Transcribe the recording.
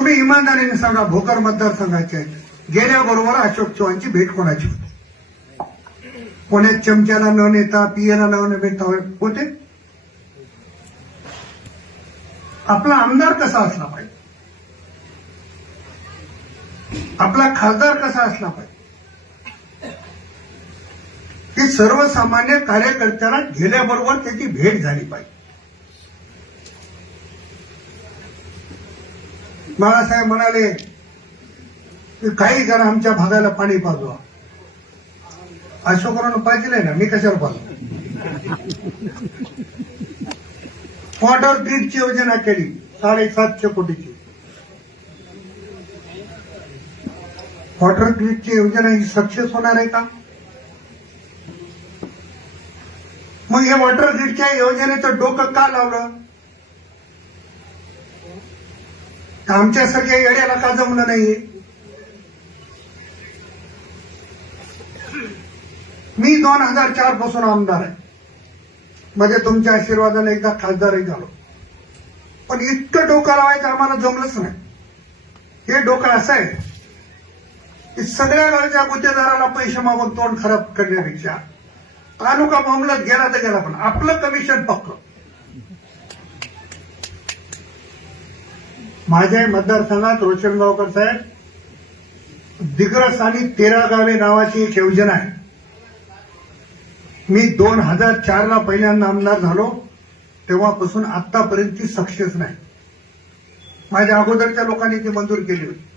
तुम्ही इमानदारीने सांगा भोकर मतदारसंघाचे आहेत. गेल्याबरोबर अशोक चव्हाणची भेट कोणाची होती? कोण्यात चमच्याला न नेता पियाला न भेटता होते? आपला आमदार कसा असला पाहिजे? आपला खासदार कसा असला पाहिजे? ती सर्वसामान्य कार्यकर्त्याला गेल्याबरोबर त्याची भेट झाली पाहिजे. बाळासाहेब म्हणाले की काही करा आमच्या भागाला पाणी पाजवा. अशोकरानं पाहिजे ना मी कशावर पाजू? वॉटर ग्रीडची योजना केली साडेसातशे कोटीची. वॉटर ग्रीडची योजना ही सक्सेस होणार आहे का? मग या वॉटर ग्रीडच्या योजनेचं डोकं का लावलं का आमच्यासारख्या येड्याला का जमलं नाहीये मी दोन हजार चारपासून आमदार आहे. म्हणजे तुमच्या आशीर्वादाने एकदा खासदारही झालो. पण इतकं डोकं लावायचं आम्हाला जमलंच नाही. हे डोकं असं आहे की सगळ्या गावच्या गुत्तेदाराला पैसे मागून तोंड खराब करण्यापेक्षा तालुका मामलत गेला तर गेला पण आपलं कमिशन पक्क. माझ्या मतदारसंघात रोशनगावकर साहेब दिग्रस आणि तेरा गावे नावाची एक योजना आहे. मी दोन हजार चारला पहिल्यांदा आमदार झालो तेव्हापासून आतापर्यंत ती सक्सेस नाही. माझ्या अगोदरच्या लोकांनी ती मंजूर केली होती.